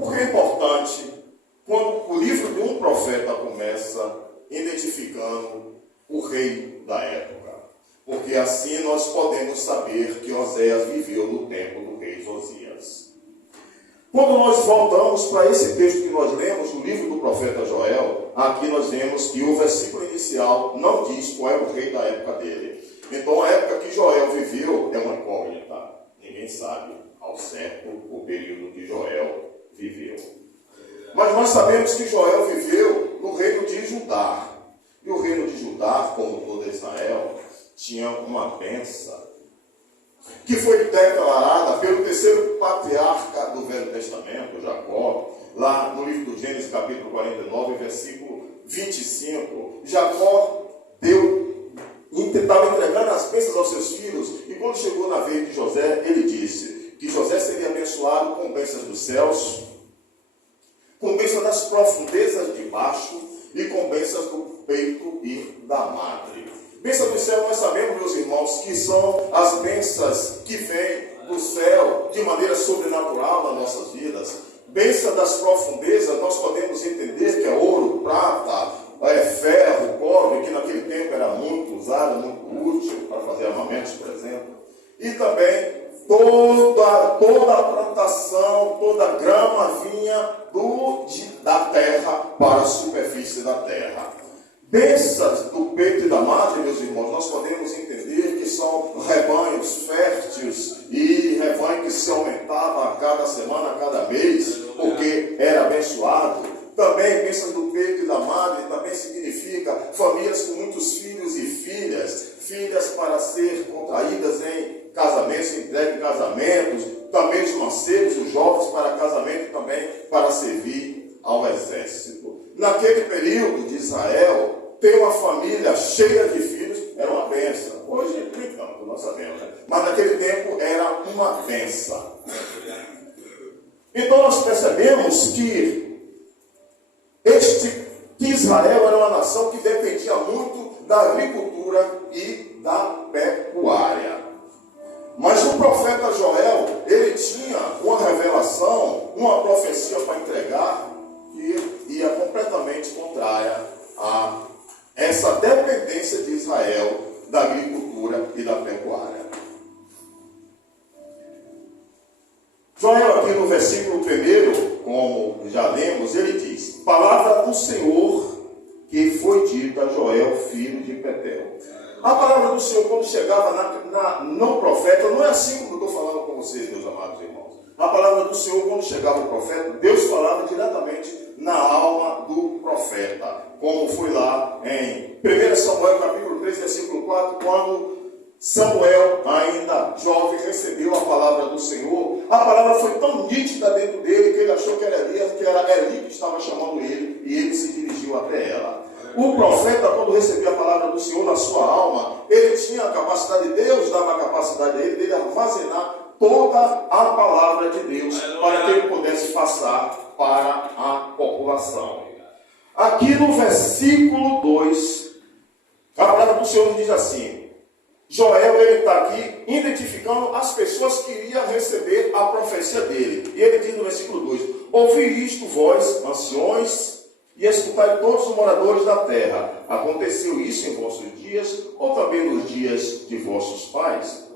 Porque é importante quando o livro de um profeta começa identificando o rei da época. Porque assim nós podemos saber que Oséias viveu no tempo do rei Josias. Quando nós voltamos para esse texto que nós lemos no livro do profeta Joel, aqui nós vemos que o versículo inicial não diz qual é o rei da época dele. Então a época que Joel viveu é uma incógnita. Ninguém sabe ao certo o período que Joel viveu. Mas nós sabemos que Joel viveu no reino de Judá. E o reino de Judá, como todo Israel, tinha uma bênção que foi declarada pelo terceiro patriarca do Velho Testamento, Jacó, lá no livro do Gênesis, capítulo 49, versículo 25. Jacó estava entregando as bênçãos aos seus filhos, e quando chegou na vez de José, ele disse que José seria abençoado com bênçãos dos céus, com bênçãos das profundezas de baixo e com bênçãos do peito e da madre. Bênçãos do céu, nós sabemos, meus irmãos, que são as bênçãos que vêm do céu de maneira sobrenatural nas nossas vidas. Bênção das profundezas, nós podemos entender que é ouro, prata, ferro, cobre, que naquele tempo era muito usado, muito útil para fazer armamentos, por exemplo. E também toda a plantação, toda a grama vinha da terra para a superfície da terra. Bênçãos do peito e da madre, meus irmãos, nós podemos entender que são rebanhos férteis e rebanho que se aumentava a cada semana, a cada mês, porque era abençoado. Também bênçãos do peito e da madre também significa famílias com muitos filhos e filhas para ser contraídas em casamentos, entregue em casamentos, também os mancebos, os jovens para casamento e também para servir ao exército. Naquele período de Israel, ter uma família cheia de filhos era uma bênção. Hoje, nem tanto, nós sabemos, né? Mas naquele tempo era uma bênção. Então nós percebemos que Israel era uma nação que dependia muito da agricultura e da pecuária. Mas o profeta Joel, ele tinha uma revelação, uma profecia para entregar, que ia completamente contrária a essa dependência de Israel da agricultura e da pecuária. Joel aqui no versículo 1, como já lemos, ele diz: palavra do Senhor que foi dita a Joel, filho de Petel. A palavra do Senhor, quando chegava no profeta, não é assim como eu estou falando com vocês, meus amados irmãos. A palavra do Senhor, quando chegava o profeta, Deus falava diretamente na alma do profeta, como foi lá em 1 Samuel, capítulo 3, versículo 4, quando Samuel, ainda jovem, recebeu a palavra do Senhor. A palavra foi tão nítida dentro dele que ele achou que era Eli que estava chamando ele, e ele se dirigiu até ela. O profeta, quando recebia a palavra do Senhor na sua alma, ele tinha a capacidade, Deus dava a capacidade a ele de armazenar toda a palavra de Deus, para que ele pudesse passar para a população. Aqui no versículo 2, a palavra do Senhor diz assim: Joel, ele está aqui identificando as pessoas que iriam receber a profecia dele. E ele diz no versículo 2: ouvi isto, vós, anciões, e escutai todos os moradores da terra. Aconteceu isso em vossos dias, ou também nos dias de vossos pais?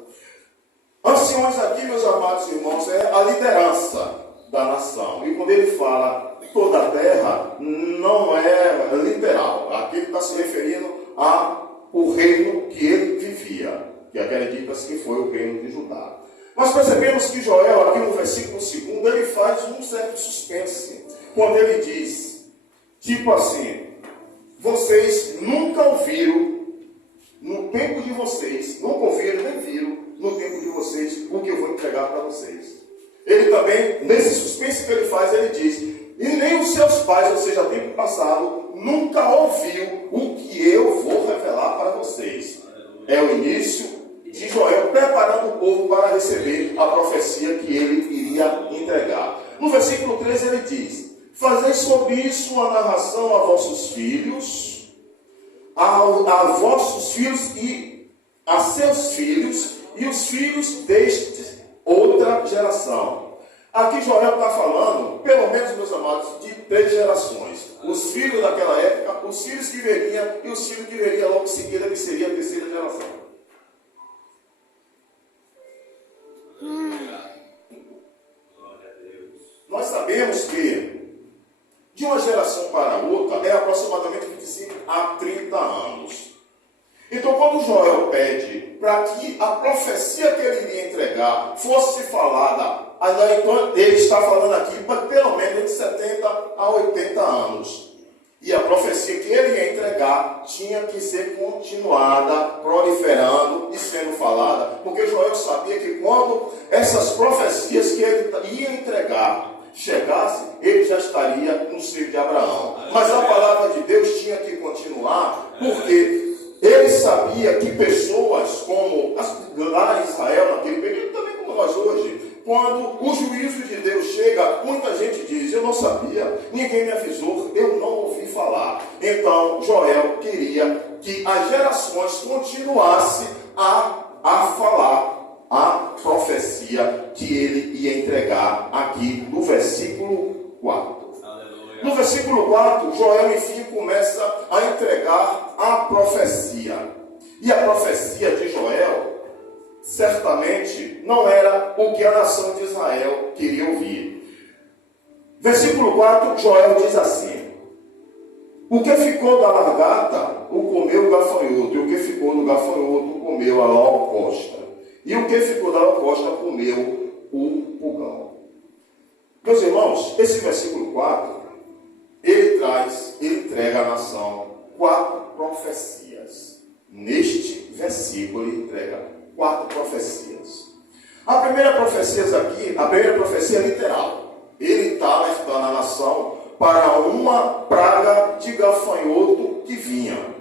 Anciões aqui, meus amados irmãos, é a liderança da nação. E quando ele fala toda a terra, não é literal. Aqui ele está se referindo ao reino que ele vivia, que acredita-se que foi o reino de Judá. Nós percebemos que Joel, aqui no versículo 2, ele faz um certo suspense, quando ele diz, tipo assim: vocês nunca ouviram, no tempo de vocês, nunca ouviram nem viram, no tempo de vocês, o que eu vou entregar para vocês. Ele também, nesse suspense que ele faz, ele diz: e nem os seus pais, ou seja, tempo passado, nunca ouviu o que eu vou revelar para vocês. É o início de Joel preparando o povo para receber a profecia que ele iria entregar. No versículo 13 ele diz: fazei sobre isso uma narração a vossos filhos, a vossos filhos e a seus filhos, e os filhos deste outra geração. Aqui Joel está falando, pelo menos três gerações. Os filhos daquela época, os filhos que veriam e os filhos que veriam logo em seguida, que seria a terceira geração. Nós sabemos que de uma geração para outra é aproximadamente 25 a 30 anos. Então, quando Joel pede para que a profecia que ele iria entregar fosse falada, então ele está falando aqui para pelo menos de 70 a 80 anos. E a profecia que ele ia entregar tinha que ser continuada, proliferando e sendo falada, porque Joel sabia que quando essas profecias que ele ia entregar chegasse, ele já estaria no seio de Abraão. Mas a palavra de Deus tinha que continuar, porque ele sabia que pessoas como lá em Israel, naquele período, também como nós hoje, quando o juízo de Deus chega, muita gente diz: eu não sabia, ninguém me avisou, eu não ouvi falar. Então Joel queria que as gerações continuassem a falar a profecia que ele ia entregar aqui no versículo 4. Aleluia. No versículo 4, Joel enfim começa a entregar a profecia. E a profecia de Joel certamente não era o que a nação de Israel queria ouvir. Versículo 4, Joel diz assim: o que ficou da largata, o comeu o gafanhoto, e o que ficou do gafanhoto, comeu a locosta. E o que ficou da locosta, comeu o pulgão. Meus irmãos, esse versículo 4, ele entrega à nação 4 profecias. Neste versículo, ele entrega 4 profecias. A primeira profecia aqui, a primeira profecia é literal. Ele está alertando a nação para uma praga de gafanhoto que vinha.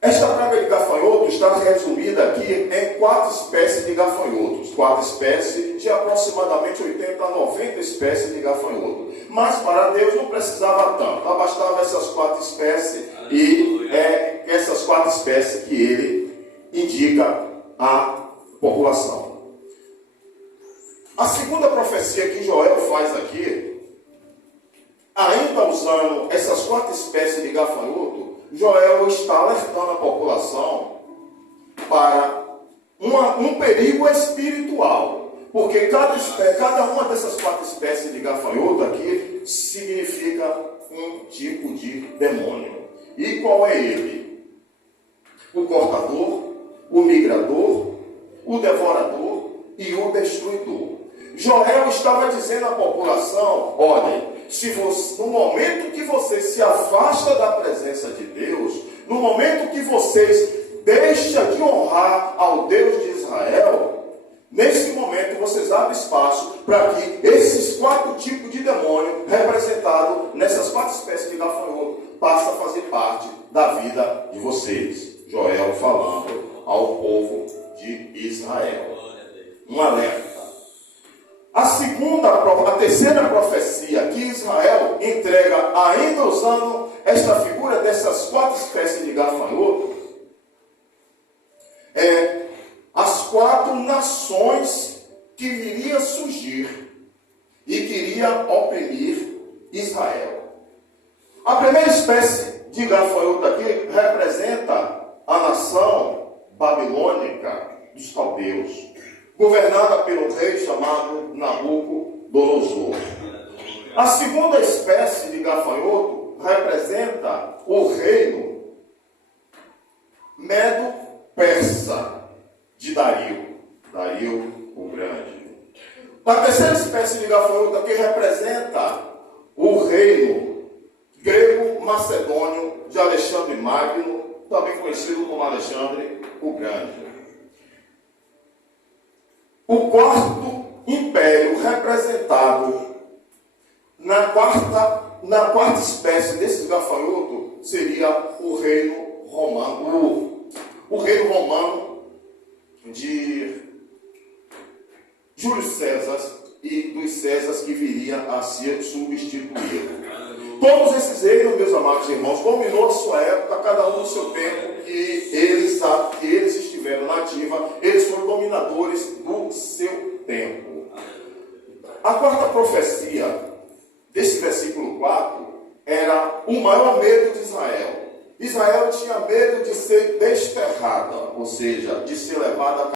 Esta praga de gafanhoto está resumida aqui em 4 espécies de gafanhotos. 4 espécies de aproximadamente 80 a 90 espécies de gafanhoto. Mas para Deus não precisava tanto. Bastava essas 4 espécies e essas 4 espécies que ele indica à população. A segunda profecia que Joel faz aqui, ainda usando essas 4 espécies de gafanhoto, Joel está alertando a população para um perigo espiritual. Porque cada uma dessas 4 espécies de gafanhoto aqui significa um tipo de demônio. E qual é ele? O cortador, o migrador, o devorador e o destruidor. Joel estava dizendo à população: olhem, no momento que vocês se afastam da presença de Deus, no momento que vocês deixam de honrar ao Deus de Israel, nesse momento vocês abrem espaço para que esses 4 tipos de demônio representados nessas 4 espécies de gafanhoto passem a fazer parte da vida de vocês. Joel falando ao povo de Israel. Um alerta. A terceira profecia que Israel entrega, ainda usando esta figura dessas 4 espécies de gafanhoto, é as 4 nações que viriam surgir e queria oprimir Israel. A primeira espécie de gafanhoto aqui representa a nação babilônica dos caldeus, governada pelo rei chamado Nabucodonosor. A segunda espécie de gafanhoto representa o reino Medo-Persa de Dario o Grande. A terceira espécie de gafanhoto aqui representa o reino grego-macedônio de Alexandre Magno, também conhecido como Alexandre o Grande. O quarto império representado na quarta espécie desses gafanhotos seria o reino romano. O reino romano de Júlio César e dos Césares que viriam a ser substituídos. Todos esses reinos, meus amados irmãos, dominou a sua época, cada um no seu tempo, que eles estiveram na ativa, eles foram dominadores do seu tempo. A quarta profecia desse versículo 4 o maior medo de Israel. Israel tinha medo de ser desterrada, ou seja, de ser levada